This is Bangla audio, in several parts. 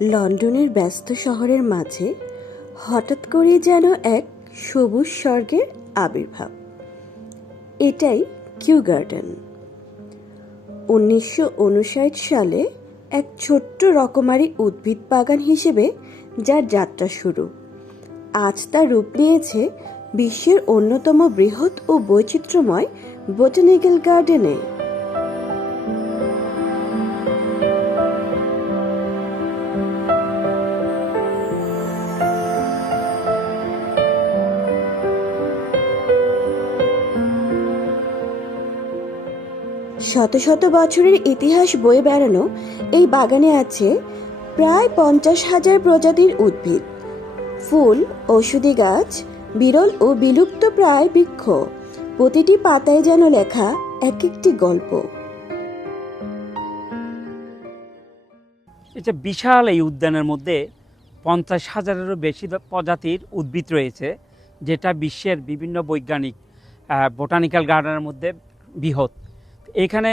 লন্ডনের ব্যস্ত শহরের মাঝে হঠাৎ করেই যেন এক সবুজ স্বর্গের আবির্ভাব। এটাই কিউ গার্ডেন। উনিশশো উনষাট সালে এক ছোট্ট রকমারি উদ্ভিদ বাগান হিসেবে যার যাত্রা শুরু। আজ তা রূপ নিয়েছে বিশ্বের অন্যতম বৃহৎ ও বৈচিত্র্যময় বোটানিক্যাল গার্ডেনে। শত শত বছরের ইতিহাস বয়ে বেড়ানো এই বাগানে আছে প্রায় পঞ্চাশ হাজার প্রজাতির উদ্ভিদ। ফুল ঔষধি গাছ, বিরল ও বিলুপ্ত প্রায় বৃক্ষ। প্রতিটি পাতায় যেন লেখা এক একটি গল্প এটা বিশাল এই উদ্যানের মধ্যে পঞ্চাশ হাজারেরও বেশি প্রজাতির উদ্ভিদ রয়েছে, যেটা বিশ্বের বিভিন্ন বৈজ্ঞানিক বোটানিক্যাল গার্ডেনের মধ্যে বৃহৎ। এখানে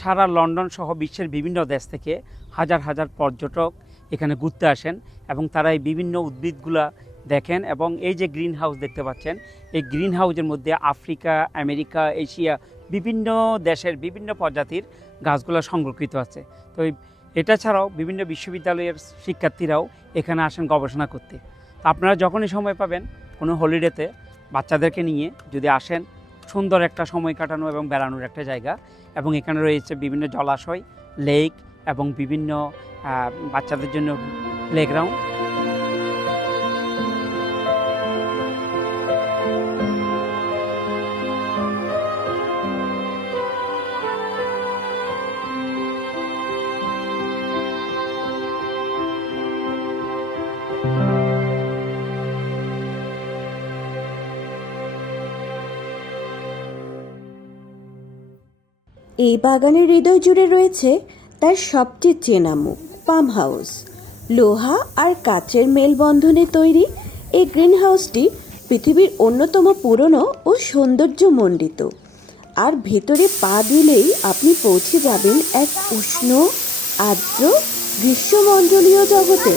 সারা লন্ডন সহ বিশ্বের বিভিন্ন দেশ থেকে হাজার হাজার পর্যটক এখানে ঘুরতে আসেন এবং তারা এই বিভিন্ন উদ্ভিদগুলা দেখেন এবং এই যে গ্রিন হাউস দেখতে পাচ্ছেন, এই গ্রিন হাউসের মধ্যে আফ্রিকা, আমেরিকা, এশিয়া বিভিন্ন দেশের বিভিন্ন প্রজাতির গাছগুলো সংরক্ষিত আছে। তো এটা ছাড়াও বিভিন্ন বিশ্ববিদ্যালয়ের শিক্ষার্থীরাও এখানে আসেন গবেষণা করতে। আপনারা যখনই সময় পাবেন কোনো হলিডেতে বাচ্চাদেরকে নিয়ে যদি আসেন সুন্দর একটা সময় কাটানো এবং বেড়ানোর একটা জায়গা। এবং এখানে রয়েছে বিভিন্ন জলাশয় লেক এবং বিভিন্ন বাচ্চাদের জন্য প্লেগ্রাউন্ড বাগানের হৃদয় জুড়ে রয়েছে তার সবচেয়ে চেনা মুখ, পাম হাউস। লোহা আর কাচের মেলবন্ধনে তৈরি এই গ্রিন হাউসটি পৃথিবীর অন্যতম পুরনো ও সৌন্দর্যমণ্ডিত। আর ভেতরে পা দিলেই আপনি পৌঁছে যাবেন এক উষ্ণ, আর্দ্র, গ্রীষ্মমণ্ডলীয় জগতে।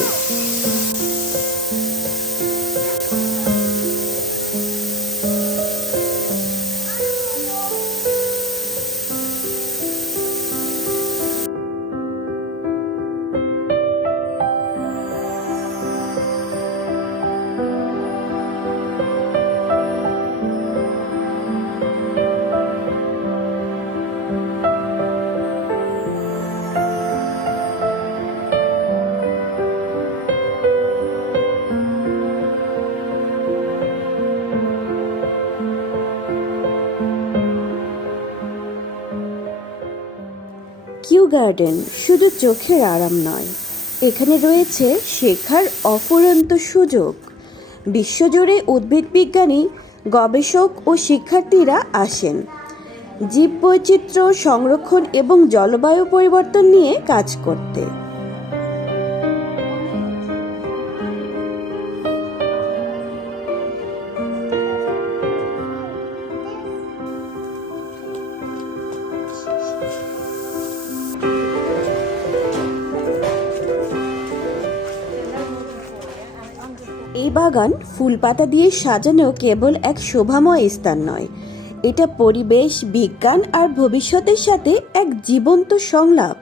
কিউ গার্ডেন শুধু চোখের আরাম নয়, এখানে রয়েছে শেখার অফুরন্ত সুযোগ। বিশ্বজুড়ে উদ্ভিদ বিজ্ঞানী, গবেষক ও শিক্ষার্থীরা আসেন। জীববৈচিত্র্য সংরক্ষণ এবং জলবায়ু পরিবর্তন নিয়ে কাজ করতে। বাগান ফুলপাতা দিয়ে সাজানো কেবল এক শোভাময় স্থান নয়। এটা পরিবেশ, বিজ্ঞান আর ভবিষ্যতের সাথে এক জীবন্ত সংলাপ।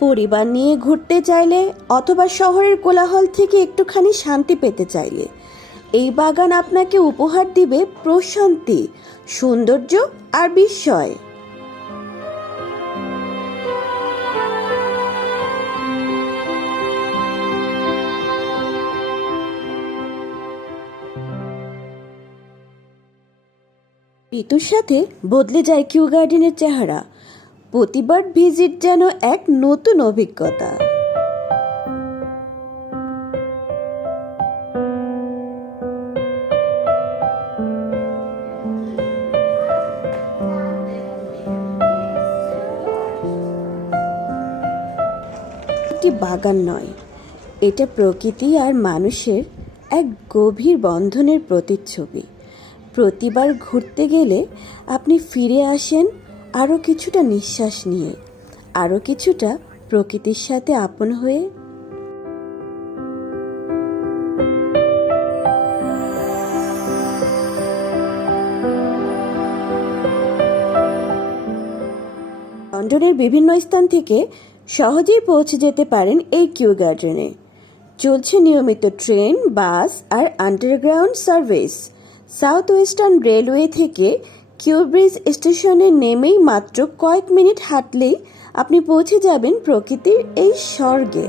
পরিবার নিয়ে ঘুরতে চাইলে অথবা শহরের কোলাহল থেকে একটুখানি শান্তি পেতে চাইলে। এই বাগান আপনাকে উপহার দিবে প্রশান্তি, সৌন্দর্য আর বিস্ময়। ঋতুর সাথে বদলে যায় কিউ গার্ডেনের চেহারা। প্রতিবার ভিজিট যেন এক নতুন অভিজ্ঞতা। একটি বাগান নয়। এটা প্রকৃতি আর মানুষের এক গভীর বন্ধনের প্রতিচ্ছবি। প্রতিবার ঘুরতে গেলে আপনি ফিরে আসেন আরও কিছুটা নিঃশ্বাস নিয়ে, আরও কিছুটা প্রকৃতির সাথে আপন হয়ে। লন্ডনের বিভিন্ন স্থান থেকে সহজেই পৌঁছে যেতে পারেন এই কিউ গার্ডেনে। চলছে নিয়মিত ট্রেন, বাস আর underground service. South western railway থেকে কিউব্রিজ স্টেশনে নেমেই মাত্র কয়েক মিনিট হাঁটলেই আপনি পৌঁছে যাবেন প্রকৃতির এই স্বর্গে।